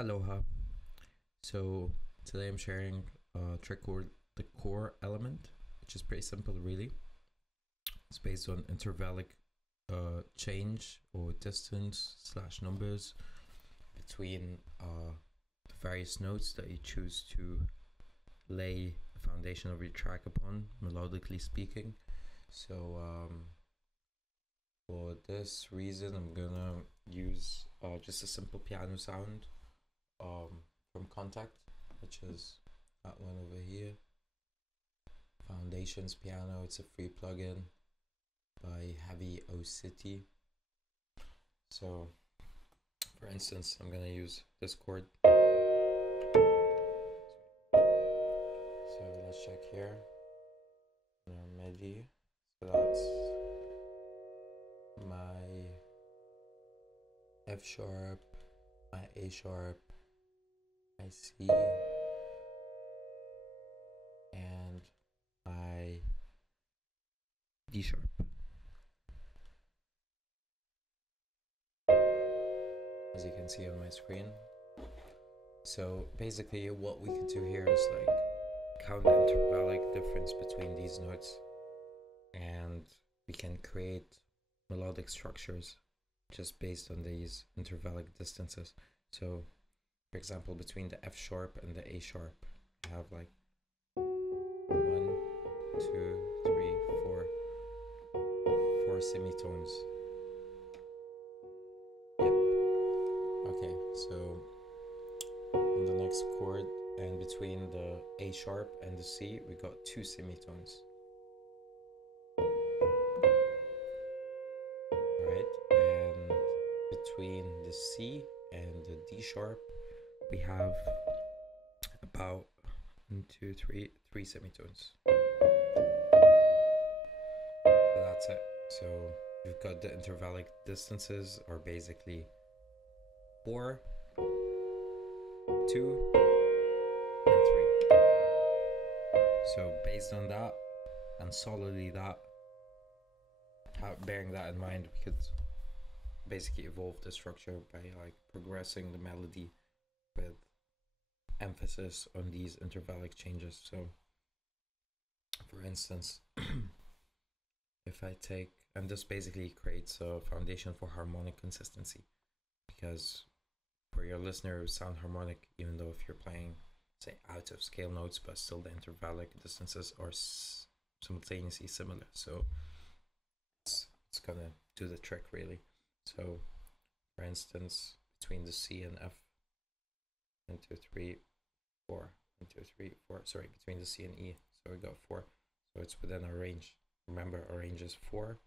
Aloha. So today I'm sharing a trick called the core element, which is pretty simple really. It's based on intervallic change or distance slash numbers between the various notes that you choose to lay the foundation of your track upon, melodically speaking. So for this reason I'm gonna use just a simple piano sound from Contact, which is that one over here. Foundations Piano. It's a free plugin by Heavy O City. So for instance, I'm gonna use this chord. So let's check here in our MIDI. So that's my F sharp, my A sharp, my C, and my D sharp. As you can see on my screen. So basically what we could do here is like count the intervallic difference between these notes, and we can create melodic structures just based on these intervallic distances. So for example, between the F sharp and the A sharp, I have like 1, 2, 3, 4 semitones. Yep. Okay, so on the next chord and between the A sharp and the C, we got 2 semitones. Right, and between the C and the D sharp, we have about 3 semitones. So that's it. So we've got the intervallic distances are basically 4, 2, and 3. So based on that and solidly that, bearing that in mind, we could basically evolve the structure by like progressing the melody with emphasis on these intervallic changes. So for instance, if I take, and this basically creates a foundation for harmonic consistency, because for your listener, sound harmonic even though if you're playing say out of scale notes, but still the intervallic distances are simultaneously similar. So it's gonna do the trick really. So for instance, between the C and F, 1, 2, 3, 4, 1, 2, 3, 4. Sorry, between the C and E. So we got 4. So it's within our range. Remember, our range is 4,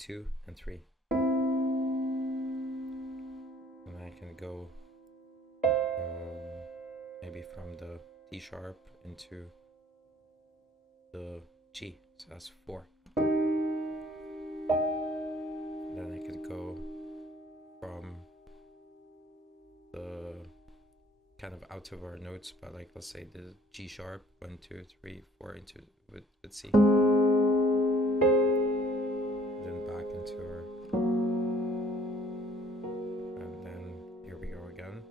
2, and 3. And I can go maybe from the D sharp into the G. So that's 4. Then I could go from the kind of out of our notes, but like let's say the G sharp, 1, 2, 3, 4 into with C, then back into our, and then here we go again.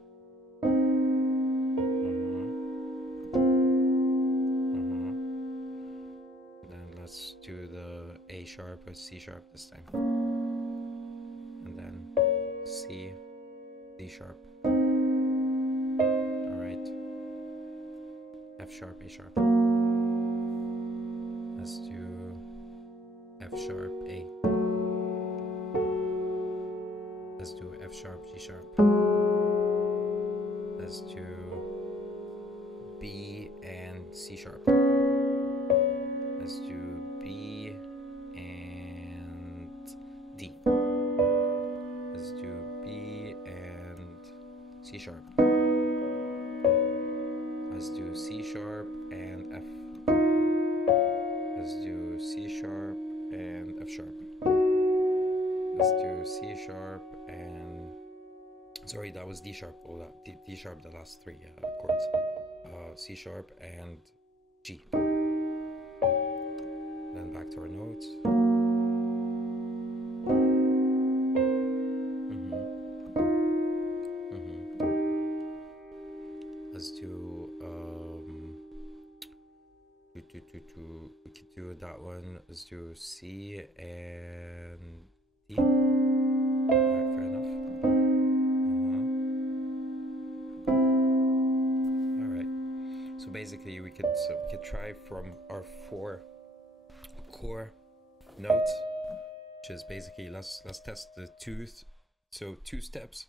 Then let's do the A sharp with C sharp this time, and then C, D sharp. F sharp, A sharp. Let's do F sharp, A. Let's do F sharp, G sharp. Let's do B and C sharp. Let's do B and D. Let's do B and C sharp. Let's do C sharp and F. Let's do C sharp and F sharp. Let's do C sharp and, sorry, that was D sharp. Oh, that D sharp, the last 3 chords. C sharp and G. Then back to our notes. let's do we could do that one. Let's do C and D. Alright, fair enough. Alright. So basically we could try from our 4 core notes, which is basically let's test the 2 steps,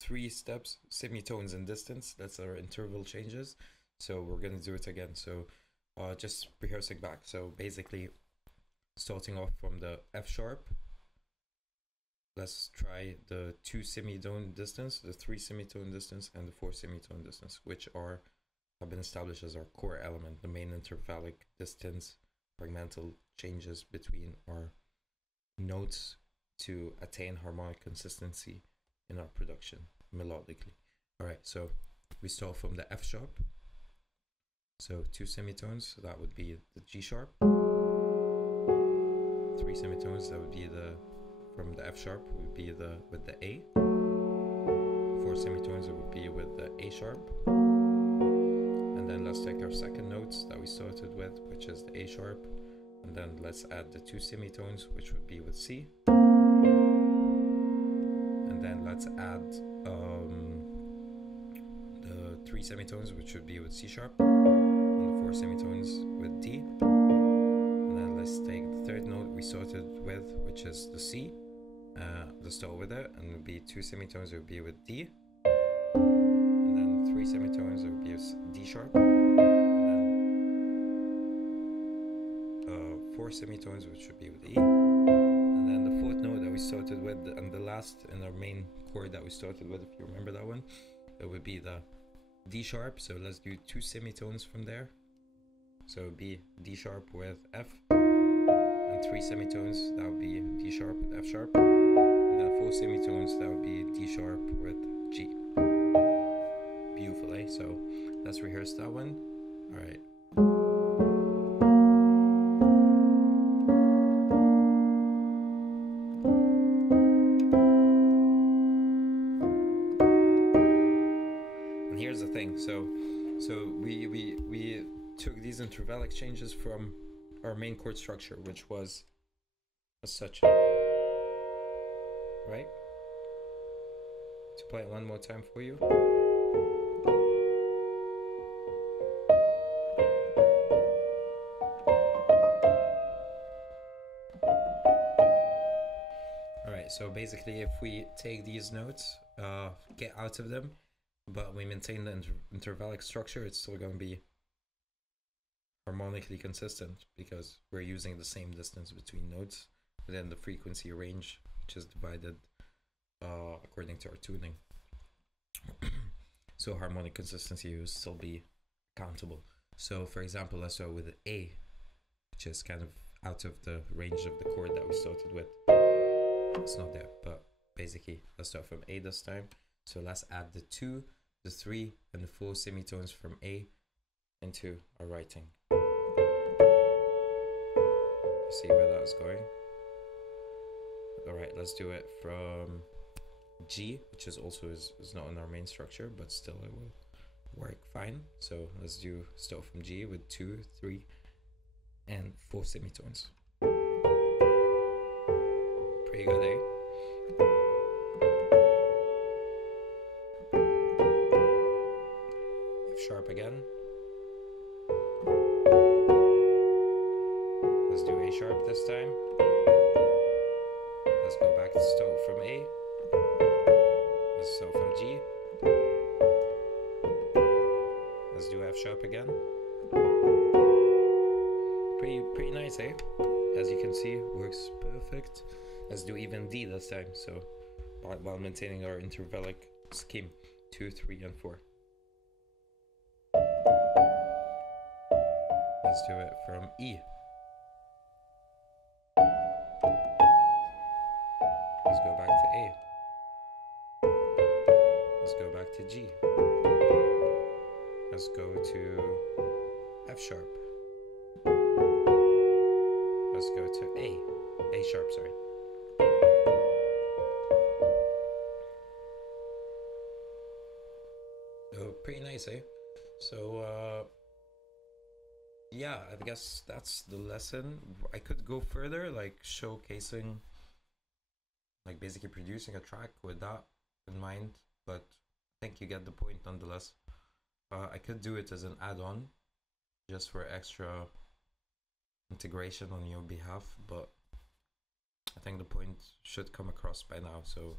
3 steps, semitones and distance. That's our interval changes. So we're gonna do it again. So just rehearsing back. So basically starting off from the F sharp, let's try the 2 semitone distance, the 3 semitone distance, and the 4 semitone distance, which have been established as our core element, the main intervallic distance fragmental changes between our notes to attain harmonic consistency in our production melodically. Alright, so we start from the F sharp. So 2 semitones, so that would be the G sharp. 3 semitones, that would be from the F sharp would be with the A. 4 semitones, it would be with the A sharp. And then let's take our second notes that we started with, which is the A sharp. And then let's add the 2 semitones, which would be with C. And then let's add the 3 semitones, which would be with C sharp. And the 4 semitones with D. And then let's take the third note we started with, which is the C. Let's start with it, and it would be 2 semitones, it would be with D. And then 3 semitones, it would be with D sharp. And then 4 semitones, which would be with E. And then the 4th note that we started with, and the last in our main chord that we started with, if you remember that one, it would be the D sharp. So let's do 2 semitones from there. So it would be D sharp with F, and 3 semitones, that would be D sharp with F sharp, and then 4 semitones, that would be D sharp with G. Beautiful, eh? So let's rehearse that one. Alright. And here's the thing, so we took these intervallic changes from our main chord structure, which was as such, right? To play it one more time for you. Alright, so basically if we take these notes, get out of them, but we maintain the intervallic structure, it's still going to be harmonically consistent because we're using the same distance between notes within the frequency range, which is divided according to our tuning. So harmonic consistency will still be countable. So for example, let's start with A, which is kind of out of the range of the chord that we started with. It's not there, but basically let's start from A this time. So let's add the 2, the 3, and the 4 semitones from A into our writing. See where that's going? Alright, let's do it from G, which is also is not in our main structure, but still it will work fine. So let's start from G with 2, 3, and 4 semitones. Pretty good, eh? F sharp again. Let's do A sharp this time. Let's go back to start from A. Let's start from G. Let's do F sharp again. Pretty nice, eh? As you can see, works perfect. Let's do even D this time, so while maintaining our intervallic scheme, 2, 3, and 4. Let's do it from E. Let's go back to A. Let's go back to G. Let's go to F sharp. Let's go to A sharp, sorry. Oh, pretty nice, eh? So yeah, I guess that's the lesson. I could go further, like showcasing, like basically producing a track with that in mind, but I think you get the point nonetheless. I could do it as an add-on, just for extra integration on your behalf, but I think the point should come across by now. So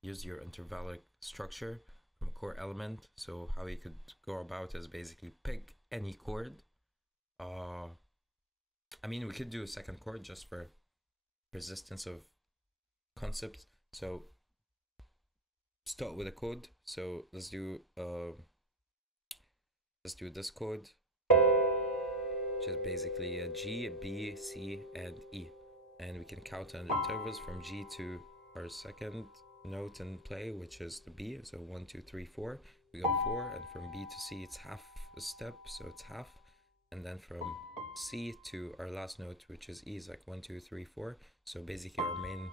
use your intervallic structure from a core element. So how you could go about is basically pick any chord. I mean, we could do a second chord just for persistence of concepts. So start with a chord. So let's do this chord, which is basically a G, a B, C, and E. And we can count on intervals from G to our second note and play, which is the B. So 1, 2, 3, 4. We go 4, and from B to C, it's half a step, so it's half. And then from C to our last note, which is E, is like 1, 2, 3, 4. So basically, our main,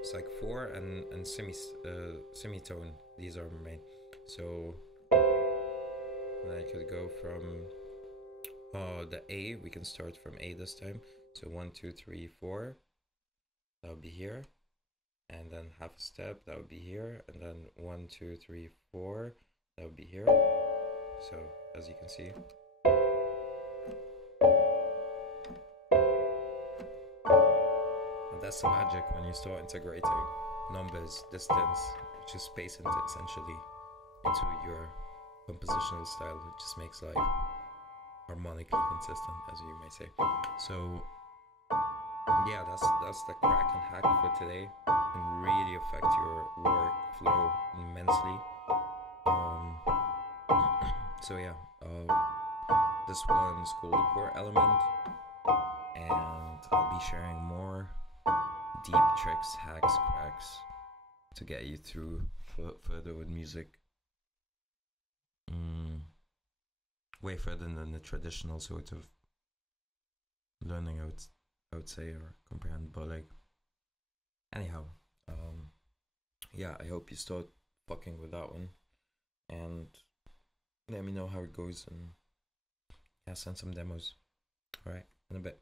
it's like 4 and semitone. These are main. So then I could go from the A. We can start from A this time. So 1, 2, 3, 4. That would be here. And then half a step, that would be here. And then 1, 2, 3, 4. That would be here. So as you can see. And that's the magic when you start integrating numbers, distance, which is space essentially, into your compositional style. It just makes life harmonically consistent, as you may say. So yeah, that's the crack and hack for today. Can really affect your workflow immensely. So yeah, this one is called the core element, and I'll be sharing more deep tricks, hacks, cracks to get you through further with music. Way further than the traditional sort of learning, I would say, or comprehend. But like, anyhow, yeah, I hope you start fucking with that one, and let me know how it goes, and yeah, send some demos. All right, in a bit.